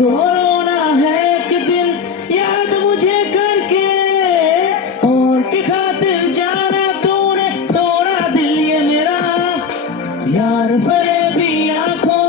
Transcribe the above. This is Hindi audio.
मुझको रोना है एक दिन याद मुझे करके, और की खातिर जाना तूने तोड़ा दिल ये मेरा, यार फरेबी आंखों